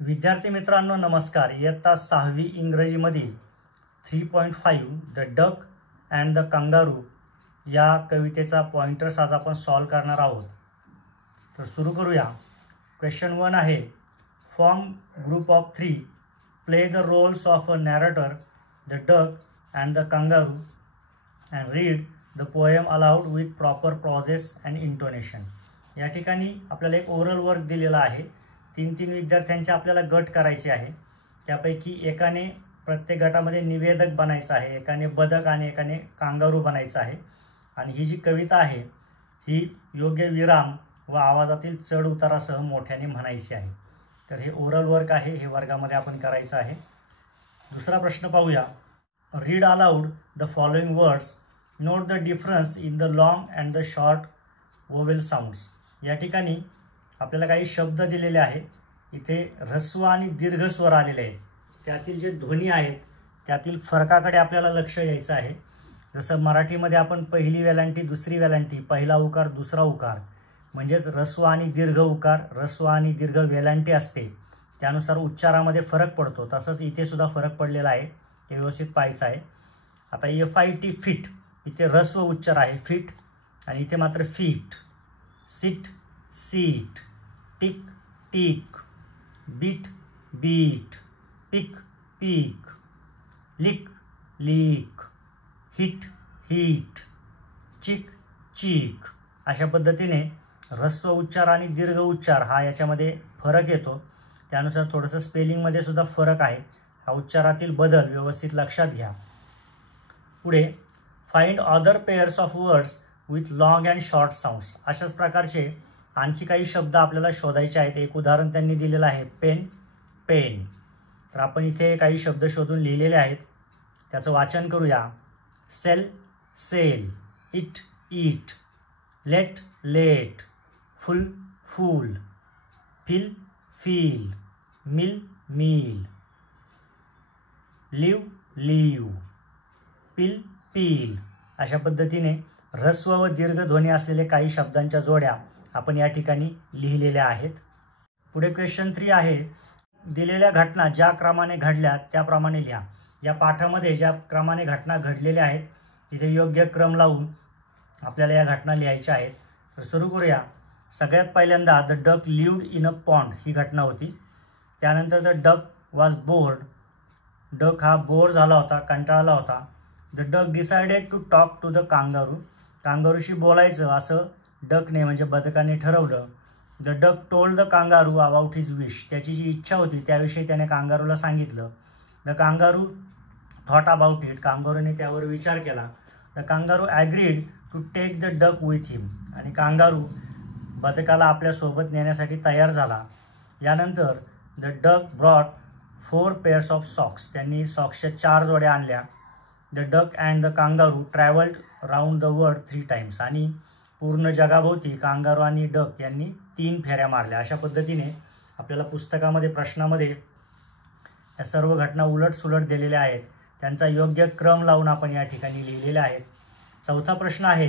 विद्यार्थी मित्रांनो नमस्कार। इयत्ता 6वी इंग्रजीमधील 3.5 the duck and the kangaroo या कवितेचा पॉइंटर्स आज आपण सॉल्व करणार आहोत। तर सुरू करूया। क्वेश्चन 1 आहे, form group of 3, play the roles of a narrator, the duck and the kangaroo and read the poem aloud with proper pauses and intonation. या ठिकाणी आपल्याला एक ओरल वर्क दिलेला आहे। 3 विद्यार्थ्यांचे आपल्याला गट करायचे आहे। त्यापैकी एकाने प्रत्येक गटामध्ये निवेदक बनायचं आहे, एकाने बदक आणि एकाने कांगारू बनायचं आहे। आणि ही जी कविता आहे ही योग्य विराम व आवाजातील चढ उतारासह मोठ्याने म्हणायची आहे। तर हे ओरल वर्क आहे, हे वर्गामध्ये आपण करायचं आहे। दुसरा प्रश्न पाहूया। Read aloud the following words, note the difference in the long and the short vowel sounds. या ठिकाणी आपल्याला काही शब्द दिलेले आहेत। इथे ऱ्हस्व आणि दीर्घ स्वर आलेले आहेत। त्यातील जे ध्वनी आहेत त्यातील फरकाकडे आपल्याला लक्ष द्यायचं आहे। जसं मराठीमध्ये आपण पहिली वेलांटी दुसरी वेलांटी, पहिला उकार दुसरा उकार, म्हणजेच ऱ्हस्व आणि दीर्घ उकार, ऱ्हस्व आणि दीर्घ वेलांटी असते, त्यानुसार उच्चारामध्ये फरक पडतो। तसंच इथे सुद्धा फरक पडलेला आहे, ते व्यवस्थित पाहायचं आहे। आता FIT फिट, इथे ऱ्हस्व उच्चार आहे फिट, आणि इथे मात्र feet, sit seat, tick tick, beat beat, pick peak, lick leak, hit heat, chick cheek. अशा पद्धतीने ऱ्हस्व उच्चार आणि दीर्घ उच्चार हा याच्यामध्ये फरक येतो। त्यानुसार थोडंसं स्पेलिंगमध्ये सुद्धा फरक आहे। हा उच्चारातील बदल व्यवस्थित लक्षात घ्या। पुढे find other pairs of words with long and short sounds. अशाच प्रकारचे आणखी काही शब्द आपल्याला शोधायचे आहेत। एक उदाहरण त्यांनी दिलेलं आहे, पेन पेन। तर आपण इथे काही शब्द शोधून लिहिलेले आहेत, त्याचं वाचन करूया। Sell sale, it eat, let late, full fool, fill feel, mill meal, live leave, pill peel. अशा पद्धतीने ऱ्हस्व व दीर्घ ध्वनी असलेले काही शब्दांच्या जोड्या आपण या ठिकाणी लिहिलेल्या आहेत। पुढे क्वेश्चन 3 आहे, दिलेल्या घटना ज्या क्रमाने घडल्या त्याप्रमाणे लिहा। या पाठामध्ये ज्या क्रमाने घटना घडलेल्या आहेत तिथे योग्य क्रम लावून आपल्याला या घटना लिहायच्या आहेत। तर सुरू करूया। सगळ्यात पहिल्यांदा the duck lived in a pond ही घटना होती। त्यानंतर the duck was bored, duck हा बोर झाला होता, कंटाळला होता। The duck decided to talk to the kangaroo, कांगारूशी बोलायचं असं डकने म्हणजे बदकाने ठरवलं। The duck told the kangaroo about his wish, त्याची जी इच्छा होती त्याविषयी त्याने कांगारूला सांगितलं। The kangaroo thought about it, कांगारूने त्यावर विचार केला। The kangaroo agreed to take the duck with हिम, आणि कांगारू बदकाला आपल्यासोबत नेण्यासाठी तयार झाला। यानंतर the duck brought 4 pairs of socks, त्यांनी सॉक्सच्या 4 जोड्या आणल्या। The duck and the kangaroo travelled round the world 3 times, आणि पूर्ण जगाभोवती कांगारू आणि डक यांनी 3 फेऱ्या मारल्या। अशा पद्धतीने आपल्याला पुस्तकामध्ये प्रश्नामध्ये या सर्व घटना उलट सुलट दिलेल्या आहेत, त्यांचा योग्य क्रम लावून आपण या ठिकाणी लिहिलेले आहेत। चौथा प्रश्न आहे,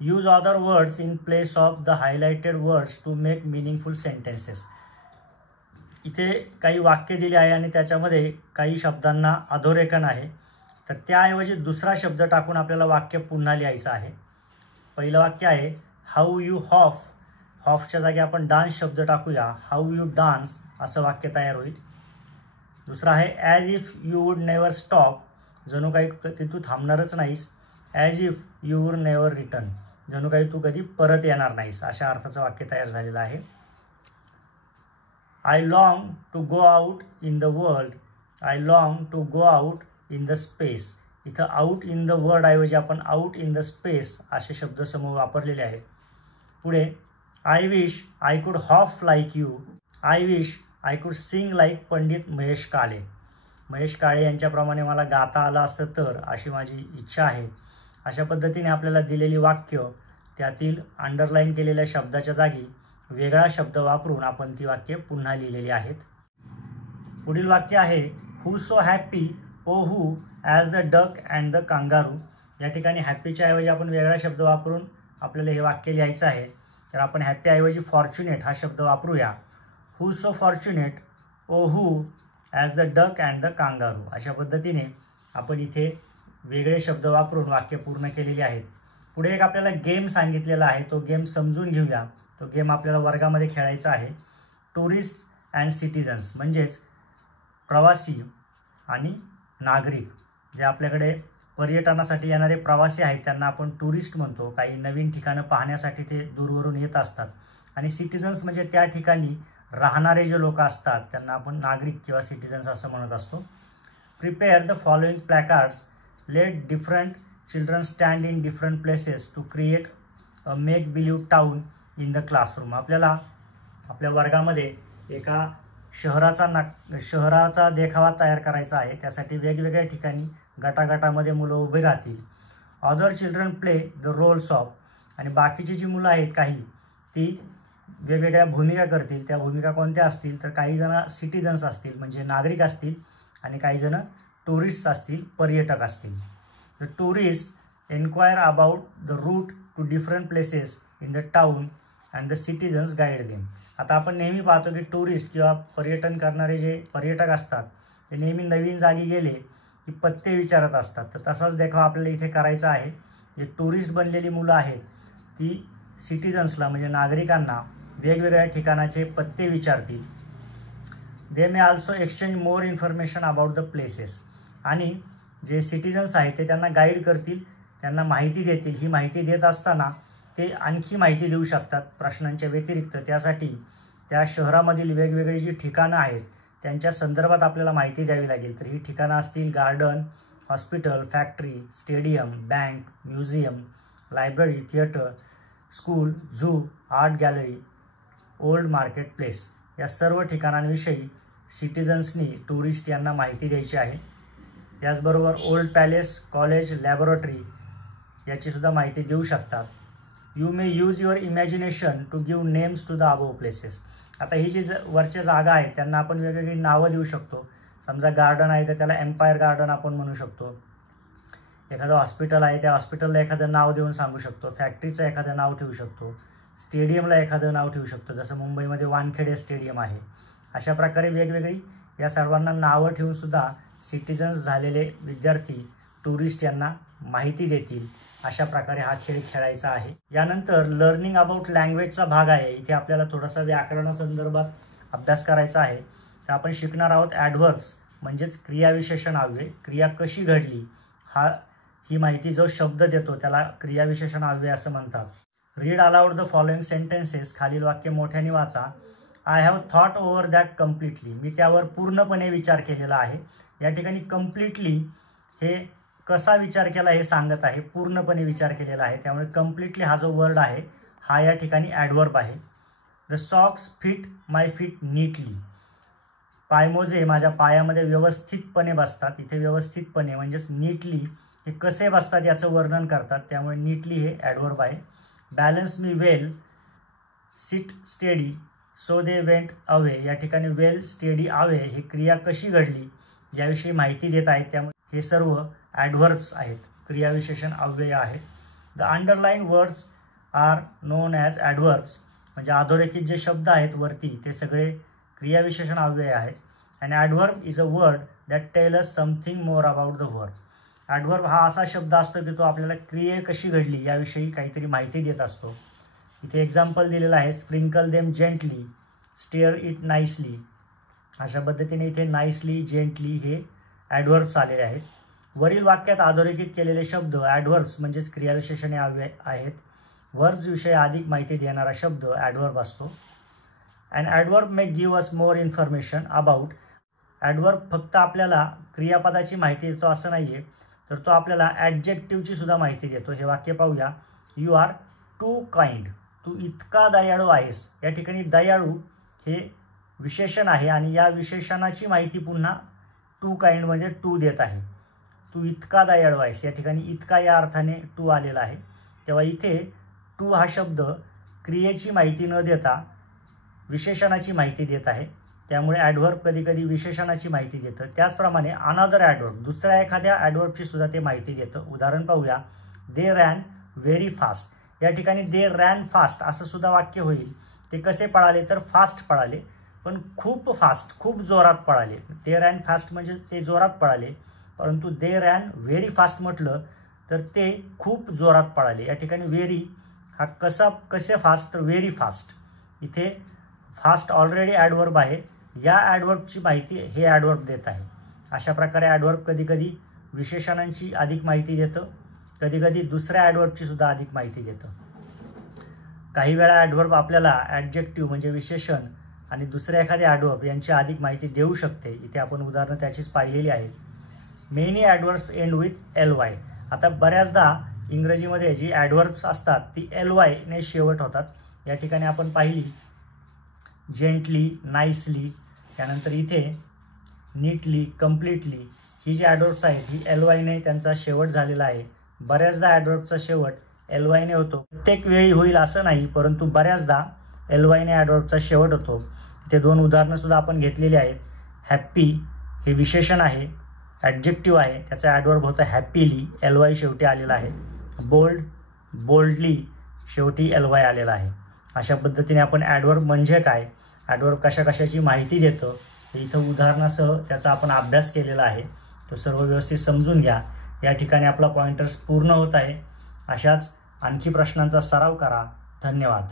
use other words in place of the highlighted words to make meaningful sentences. इथे काही वाक्य दिले आहे आणि त्याच्यामध्ये काही शब्दांना अधोरेखन आहे, तर त्याऐवजी दुसरा शब्द टाकून आपल्याला वाक्य पुन्हा लिहायचं आहे। पहिलं वाक्य आहे, हाऊ यू हॉफ, हॉफच्या जागी आपण डान्स शब्द टाकूया, हाऊ यू डान्स असं वाक्य तयार होईल। दुसरं आहे, as if you would never stop, जणू काही तू थांबणारच नाहीस। As if you would never return, जणू काही तू कधी परत येणार नाहीस, अशा अर्थाचं वाक्य तयार झालेलं आहे। I long to go out in the world, I long to go out in the space. इथं आउट इन द वर्ल्ड ऐवजी आपण आउट इन द स्पेस असे शब्द समूह वापरलेले आहेत। पुढे, I wish I could hop like you, I wish I could sing like Pandit Mahesh Kale, Mahesh Kale यांच्याप्रमाणे मला गाता आलं असतं तर अशी माझी इच्छा आहे। अशा पद्धतीने आपल्याला दिलेली वाक्य त्यातील अंडरलाईन केलेल्या शब्दाच्या जागी वेगळा शब्द वापरून आपण ती वाक्य पुन्हा लिहिलेली आहेत। पुढील वाक्य आहे, who so happy oh who as the duck and the kangaroo. या ठिकाणी हॅपीच्या ऐवजी आपण वेगळा शब्द वापरून आपल्याला हे वाक्य लिहायचं आहे। तर आपण हॅपी ऐवजी फॉर्च्युनेट हा शब्द वापरूया। हू सो फॉर्च्युनेट ओहू as the duck and the kangaroo. अशा पद्धतीने आपण इथे वेगळे शब्द वापरून वाक्य पूर्ण केलेली आहेत. पुढे एक आपल्याला गेम सांगितलेला आहे, तो गेम समजून घेऊया. तो गेम आपल्याला वर्गामध्ये खेळायचा आहे. टुरिस्ट अँड सिटिझन्स म्हणजेच प्रवासी आणि नागरिक. जे आपल्याकडे पर्यटनासाठी येणारे प्रवासी आहेत त्यांना आपण टुरिस्ट म्हणतो. काही नवीन ठिकाणं पाहण्यासाठी ते दूरवरून येत असतात. आणि सिटिझन्स म्हणजे त्या ठिकाणी राहणारे जे लोक असतात त्यांना आपण नागरिक किंवा सिटिझन्स असं म्हणत असतो. Prepare the following placards. Let different children stand in different places to create a make believe town in the classroom. आपल्याला आपल्या वर्गामध्ये एका शहराचा देखावा तयार करायचा आहे. त्यासाठी वेगवेगळ्या ठिकाणी गटागटामध्ये मुलं उभे राहतील. Other children play the roles of. आणि बाकीची जी मुलं आहेत काही ती वेगवेगळ्या भूमिका करतील. त्या भूमिका कोणत्या असतील तर काही जण सिटिझन्स असतील म्हणजे नागरिक असतील आणि काही जण टुरिस्ट असतील पर्यटक असतील. The tourist enquire about the route to different places in the town and the citizens guide them. आता आपण नेहमी पाहतो की टुरिस्ट किंवा पर्यटन करणारे जे पर्यटक असतात ते नेहमी नवीन जागी गेले की पत्ते विचारत असतात. तर तसाच देखावा आपल्याला इथे करायचा आहे. जे टुरिस्ट बनलेली मुलं आहेत ती सिटिझन्सला म्हणजे नागरिकांना वेगवेगळ्या ठिकाणाचे पत्ते विचारतील. They may also exchange more information about the places. आणि जे सिटिझन्स आहेत ते त्यांना गाईड करतील, त्यांना माहिती देतील. ही माहिती देत असताना ते आणखी माहिती देऊ शकतात प्रश्नांच्या व्यतिरिक्त. त्यासाठी त्या शहरामधील वेगवेगळी जी ठिकाणं आहेत त्यांच्या संदर्भात आपल्याला माहिती द्यावी लागेल. तर ही ठिकाणं असतील garden, hospital, factory, stadium, bank, museum, library, theatre, school, zoo, art gallery, old market place. या सर्व ठिकाणांविषयी सिटिझन्सनी टुरिस्ट यांना माहिती द्यायची आहे. याचबरोबर ओल्ड पॅलेस, कॉलेज, लॅबोरेटरी याचीसुद्धा माहिती देऊ शकतात. You may use your imagination to give names to the above places. आता ही जी वरच्या जागा आहेत त्यांना आपण वेगवेगळी नावं देऊ शकतो. समजा गार्डन आहे तर त्याला एम्पायर गार्डन आपण म्हणू शकतो. एखादं हॉस्पिटल आहे त्या हॉस्पिटलला एखादं नाव देऊन सांगू शकतो. फॅक्टरीचं एखादं नाव ठेवू शकतो. स्टेडियमला एखादं नाव ठेवू शकतो. जसं मुंबईमध्ये वानखेडे स्टेडियम आहे. अशा प्रकारे वेगवेगळी या सर्वांना नावं ठेवूनसुद्धा सिटिझन्स झालेले विद्यार्थी टुरिस्ट यांना माहिती देतील. अशा प्रकारे हा खेळ खेळायचा आहे. यानंतर लर्निंग अबाउट लँग्वेजचा भाग आहे. इथे आपल्याला थोडासा व्याकरणासंदर्भात अभ्यास करायचा आहे. तर आपण शिकणार आहोत ॲडव्हर्ब्स म्हणजेच क्रियाविशेषण अव्यय. क्रिया कशी घडली ही माहिती जो शब्द देतो त्याला क्रियाविशेषण अव्यय असं म्हणतात. Read aloud the following sentences. खालील वाक्य मोठ्याने वाचा. I have thought over that completely. मी त्यावर पूर्णपणे विचार केलेला आहे. या ठिकाणी कम्प्लिटली हे कसा विचार केला हे सांगत आहे. पूर्णपणे विचार केलेला आहे. त्यामुळे कम्प्लिटली हा जो वर्ड आहे हा या ठिकाणी ॲडव्हर्ब आहे. The socks fit my feet neatly. पायमोजे माझ्या पायामध्ये व्यवस्थितपणे बसतात. इथे व्यवस्थितपणे म्हणजेच नीटली हे कसे बसतात याचं वर्णन करतात. त्यामुळे नीटली हे ॲडव्हर्ब आहे. Balance me well sit steady so they went away. या ठिकाणी वेल स्टेडी अवे ही क्रिया कशी घडली याविषयी माहिती देत आहेत. त्यामुळे हे सर्व ॲडव्हर्ब्स आहेत, क्रियाविशेषण अव्यय आहेत. The underline words are known as adverbs. म्हणजे अधोरेखित जे शब्द आहेत वरती ते सगळे क्रियाविशेषण अव्यय आहेत. And adverb is a word that tell us something more about the word. Adverb हा असा शब्द असतो की तो आपल्याला क्रिया कशी घडली याविषयी काहीतरी माहिती देत असतो. इथे एक्झाम्पल दिलेलं आहे. Sprinkle them gently, stair it nicely. अशा पद्धतीने इथे नाईसली, जेंटली हे ॲडव्हर्ब्स आलेले आहेत. वरील वाक्यात अधोरेखित केलेले शब्द ॲडव्हर्ब्स म्हणजेच क्रियाविशेषणे अव्यय आहेत. वर्ब्स विषयी अधिक माहिती देणारा शब्द ॲडव्हर्ब असतो. And adverb may give us more information about. Adverb फक्त आपल्याला क्रियापदाची माहिती देतो असं नाही आहे, तर तो आपल्याला ॲडजेक्टिव्हची सुद्धा माहिती देतो. हे वाक्य पाहूया. You are too kind. तू इतका दयाळू आहेस. या ठिकाणी दयाळू हे विशेषण आहे आणि या विशेषणाची माहिती पुन्हा टू काइंड म्हणजे टू देत आहे. तू इतका दयाळू आहेस. या ठिकाणी इतका या अर्थाने टू आलेला आहे. तेव्हा इथे टू हा शब्द क्रियेची माहिती न देता विशेषणाची माहिती देत आहे. त्यामुळे ॲडव्हर्ब कधी कधी विशेषणाची माहिती देतं. त्याचप्रमाणे अनदर ॲडव्हर्ब दुसऱ्या एखाद्या ॲडव्हर्बची सुद्धा ते माहिती देतं. उदाहरण पाहूया. दे रॅन व्हेरी फास्ट. या ठिकाणी दे रॅन फास्ट असं सुद्धा वाक्य होईल. ते कसे पळाले तर फास्ट पळाले. पण खूप फास्ट, खूप जोरात पळाले. दे रॅन फास्ट म्हणजे ते जोरात पळाले, परंतु दे रॅन व्हेरी फास्ट म्हटलं तर ते खूप जोरात पळाले. या ठिकाणी व्हेरी हा कसे फास्ट तर व्हेरी फास्ट. इथे फास्ट ऑलरेडी ॲडवर्ब आहे, या ॲडवर्बची माहिती हे ॲडवर्ब देत आहे. अशा प्रकारे ॲडवर्ब कधीकधी विशेषणांची अधिक माहिती देतं, कधीकधी दुसऱ्या ॲडवर्बची सुद्धा अधिक माहिती देतं. काही वेळा ॲडवर्ब आपल्याला ॲडजेक्टिव्ह म्हणजे विशेषण आणि दुसऱ्या एखाद्या ॲडवर्ब यांची अधिक माहिती देऊ शकते. इथे आपण उदाहरणं त्याचीच पाहिलेली आहेत. Many adverbs end with ly. आता बऱ्याचदा इंग्रजीमध्ये जी ॲडवर्ब्स असतात ती ly ने शेवट होतात. या ठिकाणी आपण पाहिली जेंटली, नाईसली, त्यानंतर इथे नीटली, कम्प्लिटली, ही जी ॲडवर्ब्स आहेत ही ly ने त्यांचा शेवट झालेला आहे. बऱ्याचदा ॲडवर्बचा शेवट ly ने होतो. प्रत्येक वेळी होईल असं नाही, परंतु बऱ्याचदा ly ने ॲडवर्बचा शेवट होतो. इथे 2 उदाहरणं सुद्धा आपण घेतलेली आहेत. हॅप्पी हे विशेषण आहे, ॲडजेक्टिव्ह आहे, त्याचा ॲडवर्ब होतं हॅपीली, ly शेवटी आलेला आहे. बोल्ड, बोल्डली शेवटी ly आलेला आहे. अशा पद्धतीने आपण ॲडवर्ब म्हणजे काय, ॲडवर्ब कशाची माहिती देतं हे इथं उदाहरणासह त्याचा आपण अभ्यास केलेला आहे. तो सर्व व्यवस्थित समजून घ्या. या ठिकाणी आपला पॉइंटर्स पूर्ण होत आहे. अशाच आणखी प्रश्नांचा सराव करा. धन्यवाद.